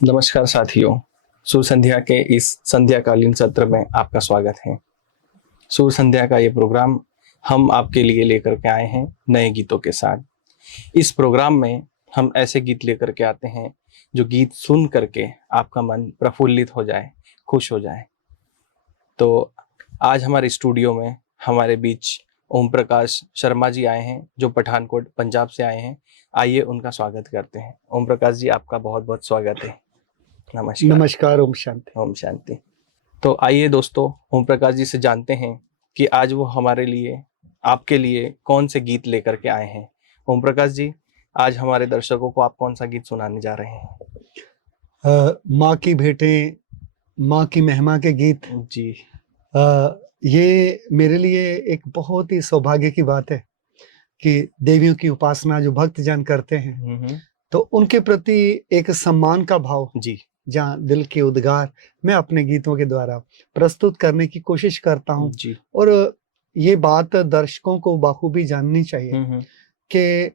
नमस्कार साथियों, सुर संध्या के इस संध्याकालीन सत्र में आपका स्वागत है। सुर संध्या का ये प्रोग्राम हम आपके लिए लेकर के आए हैं नए गीतों के साथ। इस प्रोग्राम में हम ऐसे गीत लेकर के आते हैं जो गीत सुन करके आपका मन प्रफुल्लित हो जाए, खुश हो जाए। तो आज हमारे स्टूडियो में हमारे बीच ओम प्रकाश शर्मा जी आए हैं जो पठानकोट पंजाब से आए हैं। आइए उनका स्वागत करते हैं। ओम प्रकाश जी, आपका बहुत बहुत स्वागत है। नमस्कार। नमस्कार। ओम शांति। ओम शांति। तो आइए दोस्तों, ओम प्रकाश जी से जानते हैं कि आज वो हमारे लिए, आपके लिए कौन से गीत लेकर के आए हैं। ओम प्रकाश जी, आज हमारे दर्शकों को आप कौन सा गीत सुनाने जा रहे हैं? माँ की भेंटें, माँ की महिमा के गीत जी। ये मेरे लिए एक बहुत ही सौभाग्य की बात है कि देवियों की उपासना जो भक्त जन करते हैं तो उनके प्रति एक सम्मान का भाव जी, जहाँ दिल के उद्गार मैं अपने गीतों के द्वारा प्रस्तुत करने की कोशिश करता हूँ। जी। और ये बात दर्शकों को बाखूबी जाननी चाहिए कि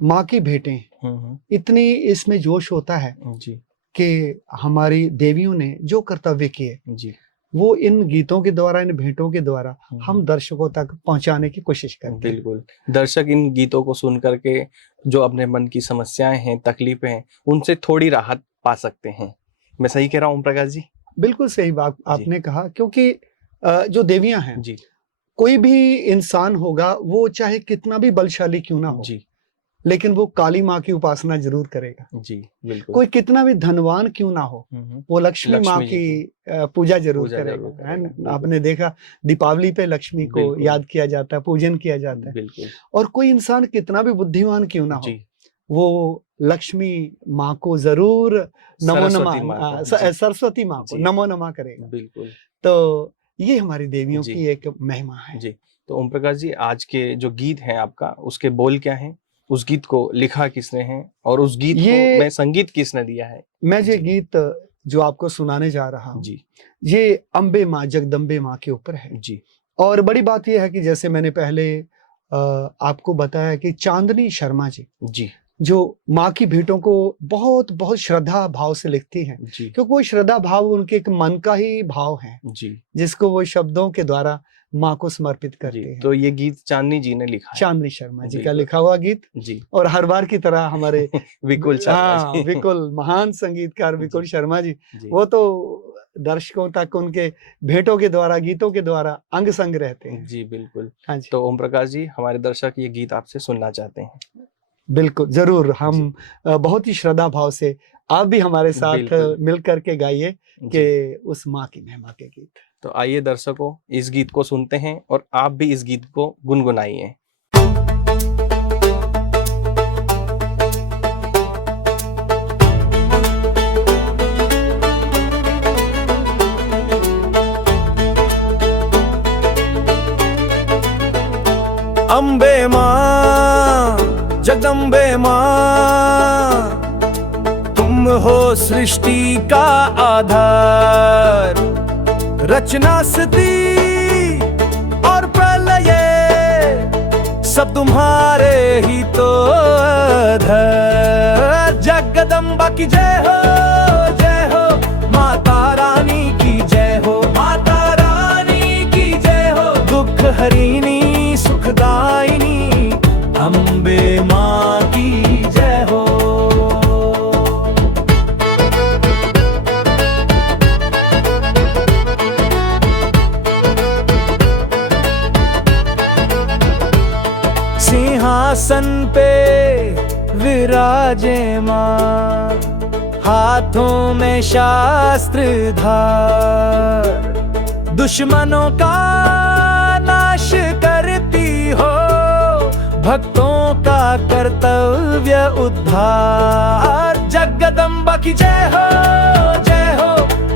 माँ की भेंटें इतनी इसमें जोश होता है जी, कि हमारी देवियों ने जो कर्तव्य किए जी, वो इन गीतों के द्वारा, इन भेंटों के द्वारा हम दर्शकों तक पहुंचाने की कोशिश करते हैं। बिल्कुल। दर्शक इन गीतों को सुन करके जो अपने मन की समस्याएं हैं, तकलीफें हैं, उनसे थोड़ी राहत पा सकते हैं। मैं सही कह रहा हूँ ओम प्रकाश जी? बिल्कुल सही बात आपने कहा, क्योंकि जो देवियां हैं जी, कोई भी इंसान होगा वो चाहे कितना भी बलशाली क्यों ना हो जी, लेकिन वो काली माँ की उपासना जरूर करेगा। जी, बिल्कुल। कोई कितना भी धनवान क्यों ना हो वो लक्ष्मी माँ की पूजा जरूर करेगा। है आपने देखा दीपावली पे लक्ष्मी को याद किया जाता है, पूजन किया जाता है। बिल्कुल। और कोई इंसान कितना भी बुद्धिमान क्यों ना हो वो लक्ष्मी माँ को जरूर नमो नमः, सरस्वती माँ को नमो नमः करेगा। बिल्कुल। तो ये हमारी देवियों की एक महिमा है। जी। तो ओम प्रकाश जी, आज के जो गीत है आपका, उसके बोल क्या हैं? उस गीत को लिखा किसने है और उस गीत को में संगीत किसने दिया है? मैं ये गीत जो आपको सुनाने जा रहा हूँ जी, ये अम्बे माँ, जगदम्बे माँ के ऊपर है जी। और बड़ी बात यह है कि जैसे मैंने पहले आपको बताया कि चांदनी शर्मा जी जो माँ की भेंटों को बहुत बहुत श्रद्धा भाव से लिखती हैं, क्योंकि वो श्रद्धा भाव उनके एक मन का ही भाव है जिसको वो शब्दों के द्वारा माँ को समर्पित करते हैं। तो ये गीत चांदनी जी ने लिखा है, चांदनी शर्मा जी का लिखा हुआ गीत जी। और हर बार की तरह हमारे विकुल शर्मा जी, विकुल महान संगीतकार विकुल शर्मा जी वो तो दर्शकों तक उनके भेंटों के द्वारा, गीतों के द्वारा अंग संग रहते हैं। जी बिल्कुल। हाँ जी। तो ओम प्रकाश जी, हमारे दर्शक ये गीत आपसे सुनना चाहते हैं। बिल्कुल जरूर, हम बहुत ही श्रद्धा भाव से आप भी हमारे साथ मिल करके गाइए कि उस माँ की महिमा के गीत। तो आइए दर्शकों, इस गीत को सुनते हैं और आप भी इस गीत को गुनगुनाइए। अम्बे माँ, जगदम्बे माँ, तुम हो सृष्टि का आधार, रचना स्थिति और प्रलय सब तुम्हारे ही तो आधार। जगदम्बा की जय हो माता रानी की जय हो, माता रानी की जय हो, दुख हरिणी सुखदायिनी अम्बे माँ की जय हो। सिंहासन पे विराजे माँ, हाथों में शास्त्र धार, दुश्मनों का नाश करती हो, भक्तों का कर्तव्य उद्धार। जगदम्बा की जय हो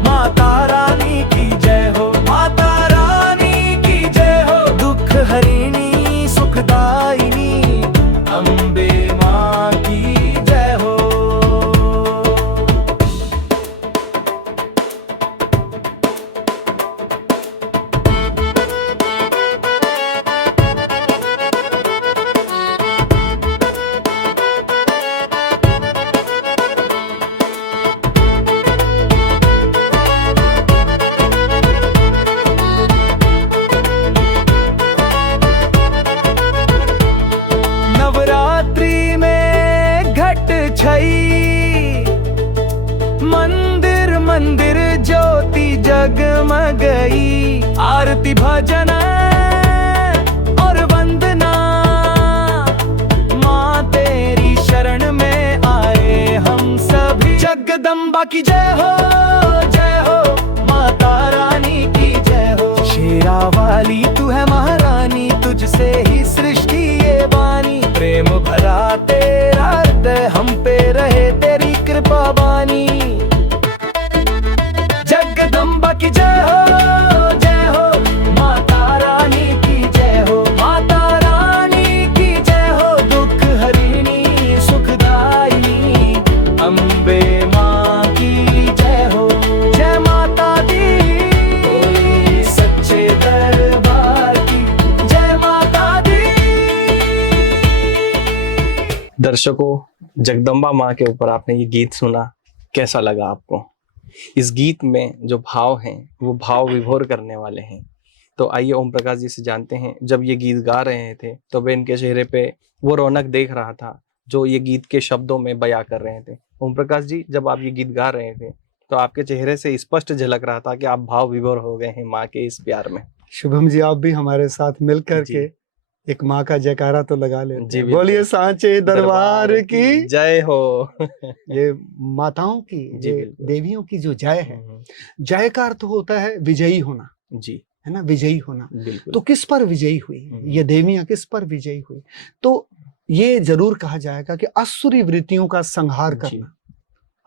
माता रानी की जय हो, माता रानी की जय हो, दुख हरिणी सुखदायिनी अम्बे माँ की जय हो। जगमगई। आरती भजन और वंदना, माँ तेरी शरण में आए हम सभी। जगदम्बा की जय हो माता रानी की जय हो। शेरा वाली तू है महारानी, तुझसे ही सृष्टि ये बानी। प्रेम भरा तेरा हृदय, हम पे रहे तेरी कृपा बानी। जगदम्बा की जय हो माता रानी की जय हो। माता रानी की जय हो, दुख हरिणी सुखदायिनी। अम्बे माँ की जय हो, जय माता दी। सच्चे दरबार की जय माता दी। दर्शकों, जगदम्बा माँ के ऊपर आपने ये गीत सुना, कैसा लगा आपको? इस गीत में जो भाव हैं वो भाव विभोर करने वाले हैं। तो आइए ओम प्रकाश जी से जानते हैं, जब ये गीत गा रहे थे तो मैं इनके चेहरे पे वो रौनक देख रहा था जो ये गीत के शब्दों में बयां कर रहे थे। ओम प्रकाश जी, जब आप ये गीत गा रहे थे तो आपके चेहरे से स्पष्ट झलक रहा था कि आप भाव विभोर हो गए हैं माँ के इस प्यार में। शुभम जी, आप भी हमारे साथ मिल कर जी। के एक माँ का जयकारा तो लगा लेते जी, हैं। बिल्कुल। बोलिए सांचे दरबार की जय हो। ये माताओं की, जी, ये बिल्कुल। देवियों की जो जय है, जय का अर्थ होता है विजयी होना, जी, है ना, विजयी होना। बिल्कुल। तो किस पर विजयी हुई ये देवियां, किस पर विजयी हुई? तो ये जरूर कहा जाएगा कि असुरी वृत्तियों का संहार जी। करना,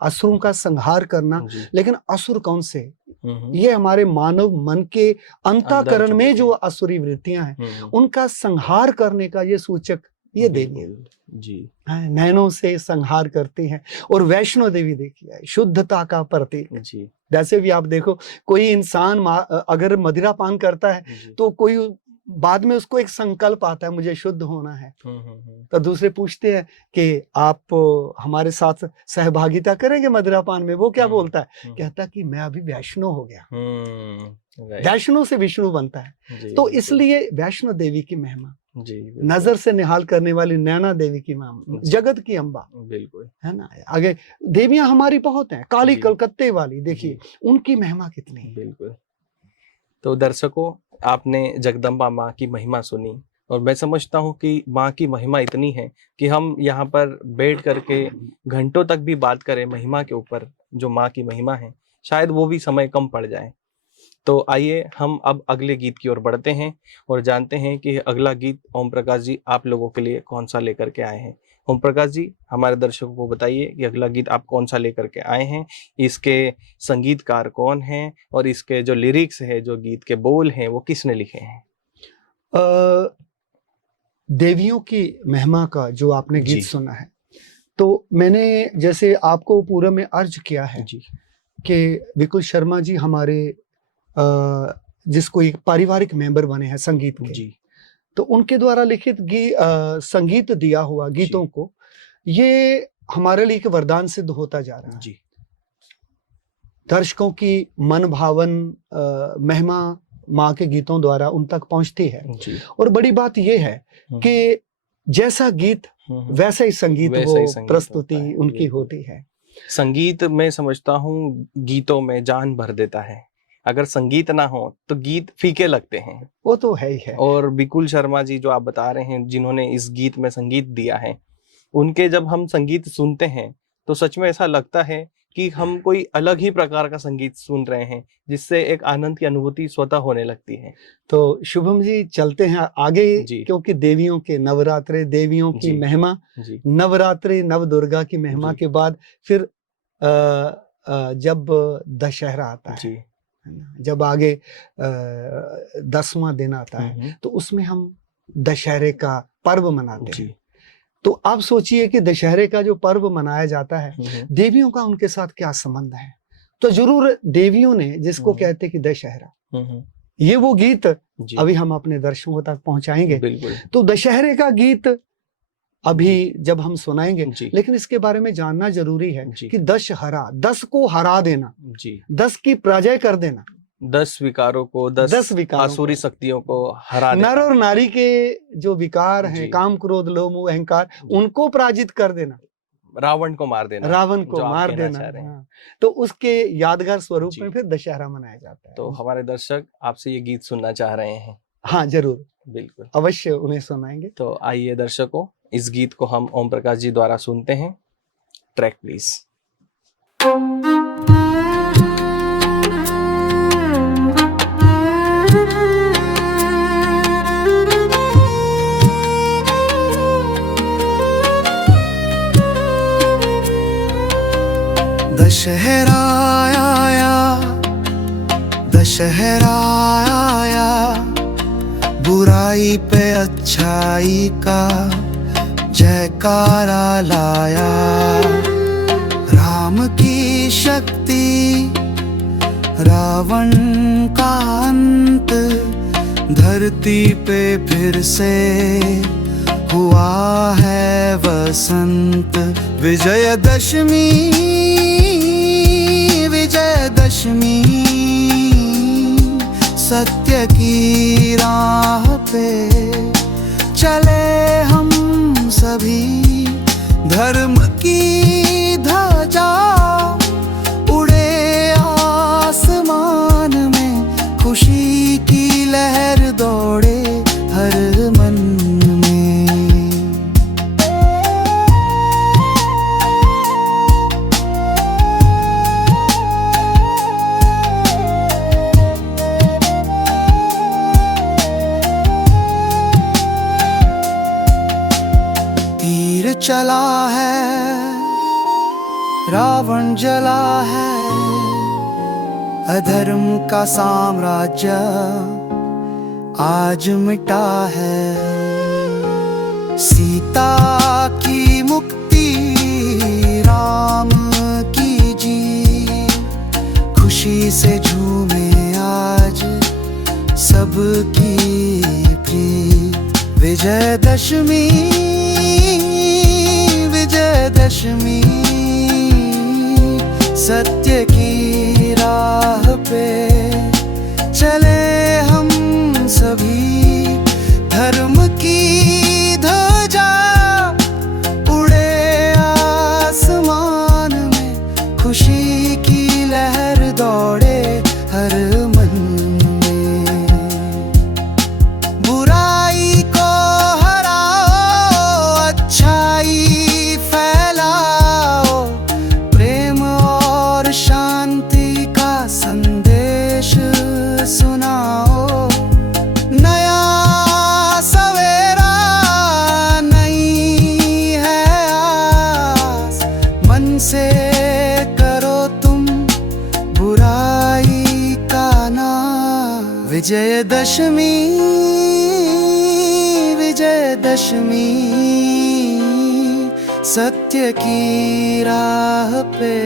असुरों का संहार करना। जी। लेकिन असुर कौन से? ये हमारे मानव मन के अंतःकरण में जो असुरी वृत्तियां हैं, उनका संहार करने का ये सूचक ये देवियां जी हैं, नैनों से संहार करती हैं। और वैष्णो देवी देखिए, शुद्धता का प्रतीक। जी जैसे भी आप देखो, कोई इंसान अगर मदिरा पान करता है जी। तो कोई बाद में उसको एक संकल्प आता है, मुझे शुद्ध होना है। तो दूसरे पूछते हैं कि आप हमारे साथ सहभागिता करेंगे मदिरा पान में? वो क्या बोलता है? कहता है कि मैं अभी वैष्णो हो गया। वैष्णो से विष्णु बनता है। तो इसलिए वैष्णो देवी की महिमा, नजर से निहाल करने वाली नैना देवी की महिमा, जगत की अम्बा, बिल्कुल, है ना। आगे देवियां हमारी बहुत हैं, काली जी। कलकत्ते वाली देखिए, उनकी महिमा कितनी है। बिल्कुल। तो दर्शकों, आपने जगदम्बा माँ की महिमा सुनी और मैं समझता हूँ कि माँ की महिमा इतनी है कि हम यहाँ पर बैठ करके घंटों तक भी बात करें महिमा के ऊपर, जो माँ की महिमा है, शायद वो भी समय कम पड़ जाए। तो आइए हम अब अगले गीत की ओर बढ़ते हैं और जानते हैं कि अगला गीत ओम प्रकाश जी आप लोगों के लिए कौन सा लेकर के आए हैं। ओम प्रकाश जी, हमारे दर्शकों को बताइए कि अगला गीत आप कौन सा लेकर के आए हैं, इसके संगीतकार कौन हैं और इसके जो लिरिक्स है, जो गीत के बोल हैं, वो किसने लिखे हैं? देवियों की महिमा का जो आपने जी। गीत सुना है, तो मैंने जैसे आपको पूर्व में अर्ज किया है जी कि विकुल शर्मा जी हमारे जिसको एक पारिवारिक मेंबर बने हैं संगीत के, जी तो उनके द्वारा लिखित संगीत दिया हुआ गीतों को, ये हमारे लिए एक वरदान सिद्ध होता जा रहा है। जी दर्शकों की मन भावन महिमा माँ के गीतों द्वारा उन तक पहुंचती है। जी। और बड़ी बात यह है कि जैसा गीत वैसा ही संगीत, वैसा ही वो संगीत प्रस्तुति होता है, उनकी बिल्कुल। होती है। संगीत मैं समझता हूँ गीतों में जान भर देता है। अगर संगीत ना हो तो गीत फीके लगते हैं। वो तो है ही है। और विकुल शर्मा जी जो आप बता रहे हैं, जिन्होंने इस गीत में संगीत दिया है, उनके जब हम संगीत सुनते हैं तो सच में ऐसा लगता है कि हम कोई अलग ही प्रकार का संगीत सुन रहे हैं, जिससे एक आनंद की अनुभूति स्वतः होने लगती है। तो शुभम जी चलते हैं आगे, क्योंकि देवियों के नवरात्रे, देवियों की जी। महिमा, जी नवरात्रि नव दुर्गा की महिमा जी। के बाद फिर जब दशहरा आता है, जी जब आगे 10वां दिन आता है, तो उसमें हम दशहरे का पर्व मनाते हैं। तो आप सोचिए कि दशहरे का जो पर्व मनाया जाता है, देवियों का उनके साथ क्या संबंध है। तो जरूर देवियों ने, जिसको कहते कि दशहरा, ये वो गीत अभी हम अपने दर्शकों तक पहुंचाएंगे। तो दशहरे का गीत अभी जब हम सुनाएंगे, लेकिन इसके बारे में जानना जरूरी है कि दशहरा, 10 को हरा देना, 10 की पराजय कर देना, 10 विकारों को, 10 आसुरी शक्तियों को हरा देना, नर और नारी के जो विकार हैं, काम क्रोध लोभ मोह अहंकार, उनको पराजित कर देना। रावण को मार देना, रावण जो को आप मार कहना देना। चाह रहे हैं। हाँ, तो उसके यादगार स्वरूप जी। में फिर दशहरा मनाया जाता है। तो हमारे दर्शक आपसे ये गीत सुनना चाह रहे हैं। हाँ जरूर, बिल्कुल, अवश्य उन्हें सुनाएंगे। तो आइए दर्शकों, इस गीत को हम ओम प्रकाश जी द्वारा सुनते हैं। Track please. दशहरा आया, दशहरा आया, बुराई पे अच्छाई का जयकारा लाया। राम की शक्ति, रावण का अंत, धरती पे फिर से हुआ है वसंत। विजयदशमी, विजयदशमी, सत्य की राह पे चले हम सभी। धर्म की ध्वजा उड़े आसमान में, खुशी की लहर दौड़े हर मन में। तीर चला है, रावण जला है, अधर्म का साम्राज्य आज मिटा है। सीता की मुक्ति, राम की जीत, खुशी से झूमे आज सबकी प्रीत। विजयदशमी, विजयदशमी, सत्य की राह पे चले हम सभी। धर्म की ध्वजा उड़े आसमान में, खुशी की लहर दौड़े हर मन में। बुराई को हराओ, अच्छाई फैलाओ, प्रेम और शांति का संदेश सुनाओ। नया सवेरा, नई है आस, मन से करो तुम बुराई का नाश। विजयदशमी, विजयदशमी, सत्य की राह पे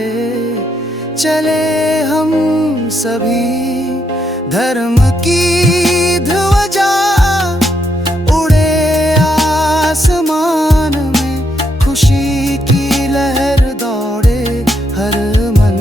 चले हम सभी। धर्म की ध्वजा उड़े आसमान में, खुशी की लहर दौड़े हर मन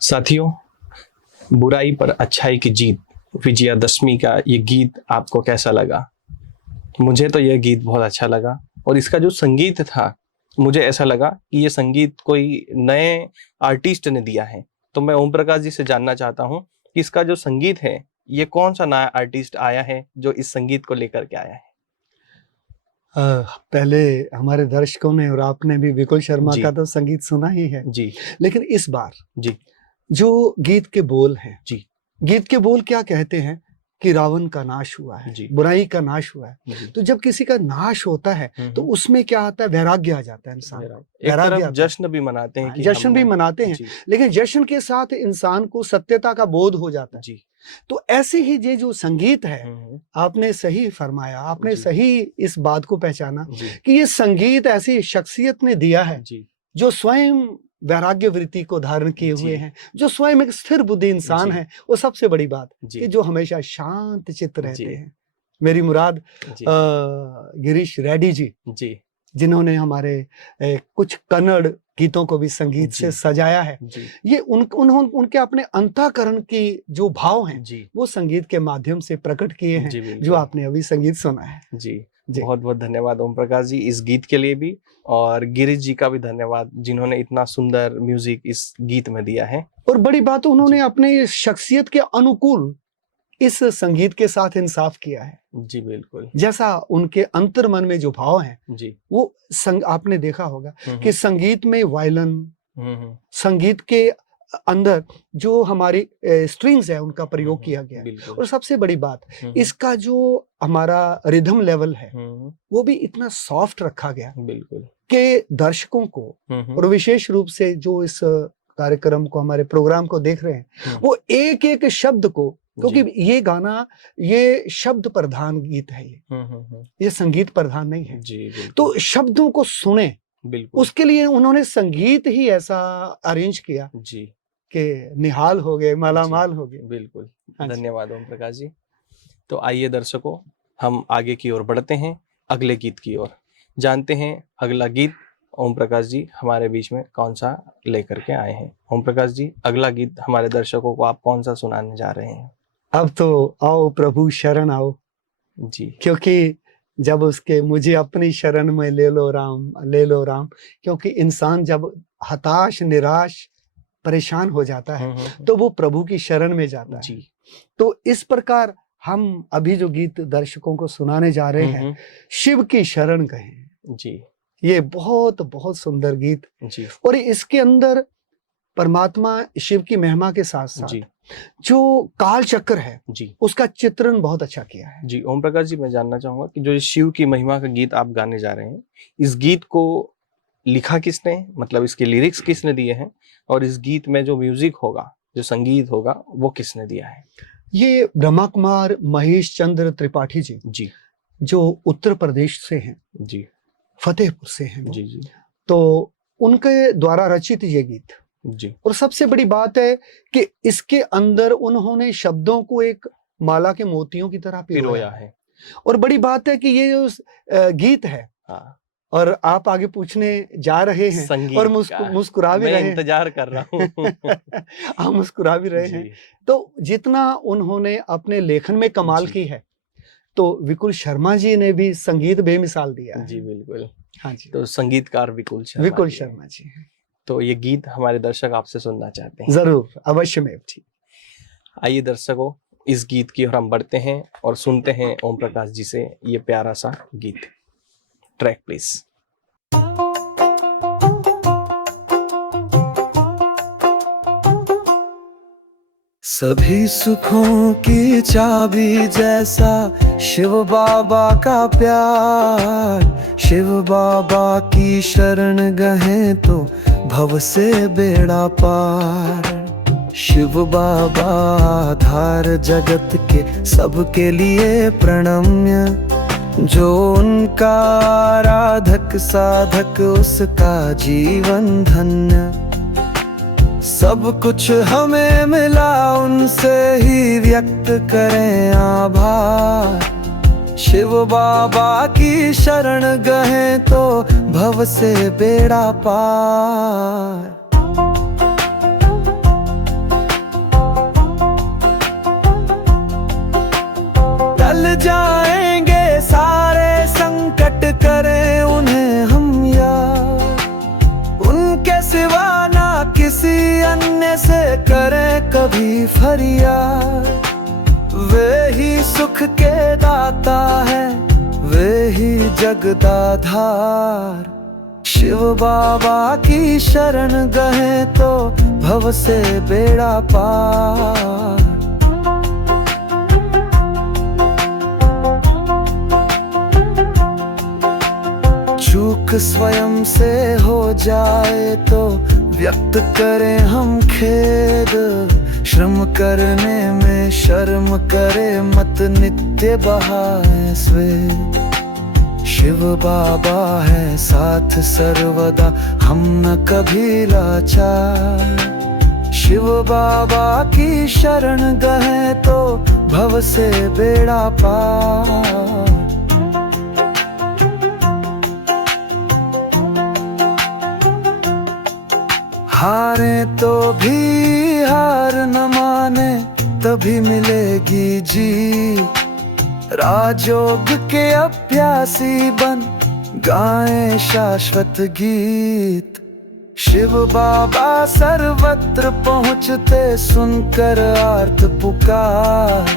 साथियों, बुराई पर अच्छाई की जीत, विजयादशमी का ये गीत आपको कैसा लगा? मुझे तो यह गीत बहुत अच्छा लगा, और इसका जो संगीत था, मुझे ऐसा लगा कि ये संगीत कोई नए आर्टिस्ट ने दिया है। तो मैं ओम प्रकाश जी से जानना चाहता हूँ कि इसका जो संगीत है, ये कौन सा नया आर्टिस्ट आया है जो इस संगीत को लेकर के आया है? पहले हमारे दर्शकों ने और आपने भी विकुल शर्मा जी। का तो संगीत सुना ही है जी लेकिन इस बार जी जो गीत के बोल हैं, जी गीत के बोल क्या कहते हैं कि रावण का नाश हुआ है, जी। बुराई का नाश हुआ है। जी। तो जब किसी का नाश होता है तो उसमें क्या आता है, वैराग्य आ जाता है इंसान को। एक वैराग्य तरफ आता है। जश्न भी मनाते हैं कि जश्न भी हमने- मनाते हैं, जी, लेकिन जश्न के साथ इंसान को सत्यता का बोध हो जाता है। जी। तो ऐसे ही ये जो संगीत है, हम्म, आपने सही फरमाया, आपने जी। सही इस बात को पहचाना जी कि ये संगीत ऐसी शख्सियत ने दिया है जी जो स्वयं वैराग्य वृत्ति को धारण किए जी। हुए हैं, जो स्वयं एक स्थिर बुद्धि इंसान जी। है। वो सबसे बड़ी बात जी। कि जो हमेशा शांत चित्त रहते जी। हैं। मेरी मुराद जी गिरीश रेड्डी जी, जी जिन्होंने हमारे कुछ कन्नड़ गीतों को भी संगीत से जी। सजाया है। जी ये उनके अपने अंतःकरण की जो भाव हैं जी वो संगीत के माध्यम से प्रकट किए हैं, जी जो बिल्कुल आपने अभी संगीत सुना है। जी जी। बहुत बहुत धन्यवाद ओम प्रकाश जी इस गीत के लिए भी, और गिरीश जी का भी धन्यवाद जिन्होंने इतना सुंदर म्यूजिक इस गीत में दिया है। और बड़ी बात उन्होंने अपने शख्सियत के अनुकूल इस संगीत के साथ इंसाफ किया है। जी बिल्कुल जैसा उनके अंतर मन में जो भाव हैं जी वो आपने देखा होगा कि संगीत में वायलिन, संगीत के अंदर जो हमारी स्ट्रिंग्स है उनका प्रयोग किया गया है। बिल्कुल और सबसे बड़ी बात, इसका जो हमारा रिदम लेवल है वो भी इतना सॉफ्ट रखा गया बिल्कुल कि दर्शकों को, और विशेष रूप से जो इस कार्यक्रम को, हमारे प्रोग्राम को देख रहे हैं, वो एक एक शब्द को, क्योंकि ये गाना ये शब्द प्रधान गीत है, ये संगीत प्रधान नहीं है। जी बिल्कुल। तो शब्दों को सुने, बिल्कुल उसके लिए उन्होंने संगीत ही ऐसा अरेंज किया जी कि निहाल हो गए, मालामाल हो गए। बिल्कुल हाँ जी। धन्यवाद ओम प्रकाश जी। तो आइए दर्शकों, हम आगे की ओर बढ़ते हैं, अगले गीत की ओर जानते हैं। अगला गीत ओम प्रकाश जी हमारे बीच में कौन सा लेकर के आए हैं। ओम प्रकाश जी, अगला गीत हमारे दर्शकों को आप कौन सा सुनाने जा रहे हैं? अब तो आओ प्रभु शरण आओ, जी क्योंकि जब उसके मुझे अपनी शरण में ले लो राम, क्योंकि इंसान जब हताश, निराश, परेशान हो जाता है तो वो प्रभु की शरण में जाता है। जी तो इस प्रकार हम अभी जो गीत दर्शकों को सुनाने जा रहे हैं, शिव की शरण कहें जी, ये बहुत बहुत सुंदर गीत, जी और इसके अंदर परमात्मा शिव की महिमा के साथ साथ जी जो काल चक्र है जी उसका चित्रण बहुत अच्छा किया है। जी। ओम प्रकाश जी, मैं जानना चाहूंगा कि जो शिव की महिमा का गीत आप गाने जा रहे हैं, इस गीत को लिखा किसने, मतलब इसके लिरिक्स किसने दिए हैं, और इस गीत में जो म्यूजिक होगा, जो संगीत होगा, वो किसने दिया है? ये ब्रह्मा कुमार महेश चंद्र त्रिपाठी जी, जी जो उत्तर प्रदेश से हैं, जी फतेहपुर से हैं वो। जी जी तो उनके द्वारा रचित ये गीत, जी और सबसे बड़ी बात है कि इसके अंदर उन्होंने शब्दों को एक माला के मोतियों की तरह पिरोया है। और बड़ी बात है कि ये जो गीत है, हाँ, और आप आगे पूछने जा रहे हैं संगीत और का मुस्कुरा भी मैं रहे हैं। इंतजार कर रहा हूँ। आप मुस्कुरा भी रहे हैं। तो जितना उन्होंने अपने लेखन में कमाल जी। की है, तो विपुल शर्मा जी ने भी संगीत बेमिसाल दिया है। जी बिल्कुल। हाँ जी, तो संगीतकार विपुल शर्मा विपुल जी हैं। शर्मा जी हैं। तो ये गीत हमारे दर्शक आपसे सुनना चाहते हैं। जरूर, अवश्य में। ठीक, आइए दर्शकों, इस गीत की ओर हम बढ़ते हैं और सुनते हैं ओम प्रकाश जी से ये प्यारा सा गीत। Track please. सभी सुखों की चाबी जैसा शिव बाबा का प्यार, शिव बाबा की शरण गए तो भव से बेड़ा पार। शिव बाबा आधार जगत के सबके लिए प्रणम्य, जो उनका आराधक साधक उसका जीवन धन्य। सब कुछ हमें मिला उनसे ही व्यक्त करें आभार। शिव बाबा की शरण गए तो भव से बेड़ा पार। टल जाएंगे सारे संकट, करें उन्हें हम याद। उनके सिवा ना किसी अन्य से करें कभी फरियाद। वे ही सुख के दाता है, वे ही जगदाधार। शिव बाबा की शरण गए तो भव से बेड़ा पार। चूक स्वयं से हो जाए तो व्यक्त करें हम खेद। श्रम करने में शर्म करे मत, नित्य बहाए स्वेद। शिव बाबा है साथ सर्वदा, हम न कभी लाचार। शिव बाबा की शरण गए तो भव से बेड़ा पार। हारे तो भी हार न माने तभी मिलेगी जीत। राजयोग के अभ्यासी बन गाएं शाश्वत गीत। शिव बाबा सर्वत्र पहुँचते सुनकर आर्त पुकार।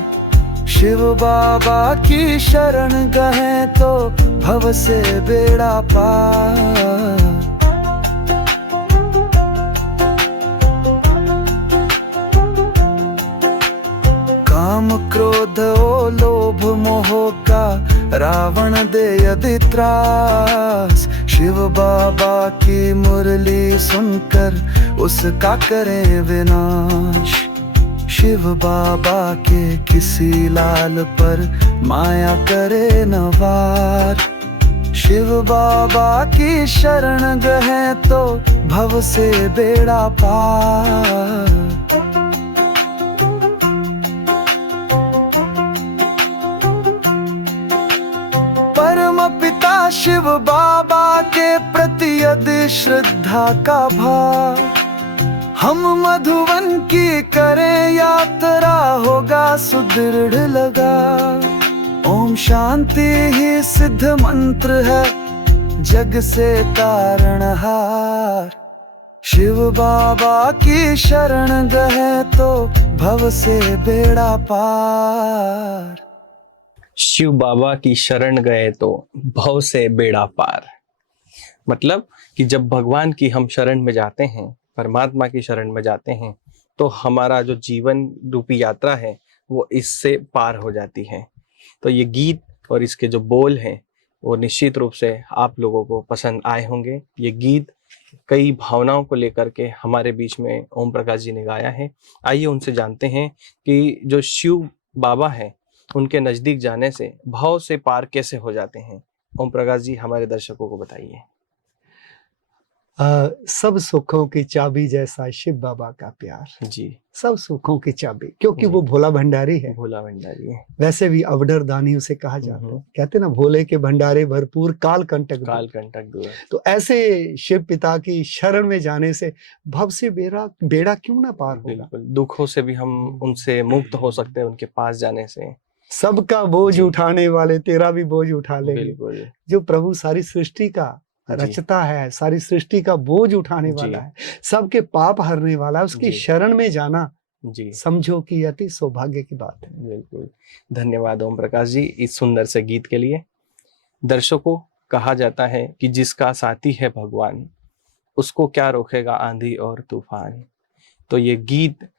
शिव बाबा की शरण गए तो भव से बेड़ा पार। काम क्रोध ओ लोभ मोह का रावण दे यदि त्रास। शिव बाबा की मुरली सुनकर उसका करें विनाश। शिव बाबा के किसी लाल पर माया करे न वार। शिव बाबा की शरण गए तो भव से बेड़ा पार। परम पिता शिव बाबा के प्रति यदि श्रद्धा का भाव। हम मधुवन की करें यात्रा होगा सुदृढ़ लगा। ओम शांति ही सिद्ध मंत्र है जग से तारणहार। शिव बाबा की शरण गए तो भव से बेड़ा पार। शिव बाबा की शरण गए तो भव से बेड़ा पार। मतलब कि जब भगवान की हम शरण में जाते हैं, परमात्मा की शरण में जाते हैं, तो हमारा जो जीवन रूपी यात्रा है वो इससे पार हो जाती है। तो ये गीत और इसके जो बोल हैं वो निश्चित रूप से आप लोगों को पसंद आए होंगे। ये गीत कई भावनाओं को लेकर के हमारे बीच में ओम प्रकाश जी ने गाया है। आइए उनसे जानते हैं कि जो शिव बाबा है उनके नजदीक जाने से भाव से पार कैसे हो जाते हैं। ओम प्रकाश जी हमारे दर्शकों को बताइए। सब सुखों की चाबी जैसा शिव बाबा का प्यार। जी, सब सुखों की चाबी, क्योंकि जी। वो भोला भंडारी है। भोला भंडारी है। वैसे भी अवडर दानी उसे कहा जाता है। कहते ना, भोले के भंडारे भरपूर काल कंटक दूर। काल कंटक दूर। तो ऐसे शिव पिता की शरण में जाने से भव से बेड़ा क्यों ना पार होगा। बिल्कुल, दुखों से भी हम उनसे मुक्त हो सकते हैं उनके पास जाने से। सबका बोझ जी। उठाने वाले तेरा भी बोझ उठा लेंगे। बिल्कुल जो प्रभु सारी सृष्टि का रचता है, सारी सृष्टि का बोझ उठाने जी। वाला है, सबके पाप हरने वाला है, उसकी जी। शरण में जाना जी, समझो कि अति सौभाग्य की बात है। बिल्कुल। धन्यवाद ओम प्रकाश जी इस सुंदर से गीत के लिए। दर्शकों, कहा जाता है कि जिसका साथी है भगवान उसको क्या रोकेगा आंधी और तूफान। तो ये गीत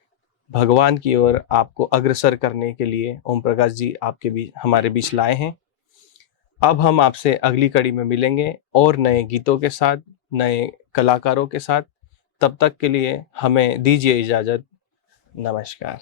भगवान की ओर आपको अग्रसर करने के लिए ओम प्रकाश जी आपके बीच हमारे बीच लाए हैं। अब हम आपसे अगली कड़ी में मिलेंगे और नए गीतों के साथ, नए कलाकारों के साथ। तब तक के लिए हमें दीजिए इजाजत। नमस्कार।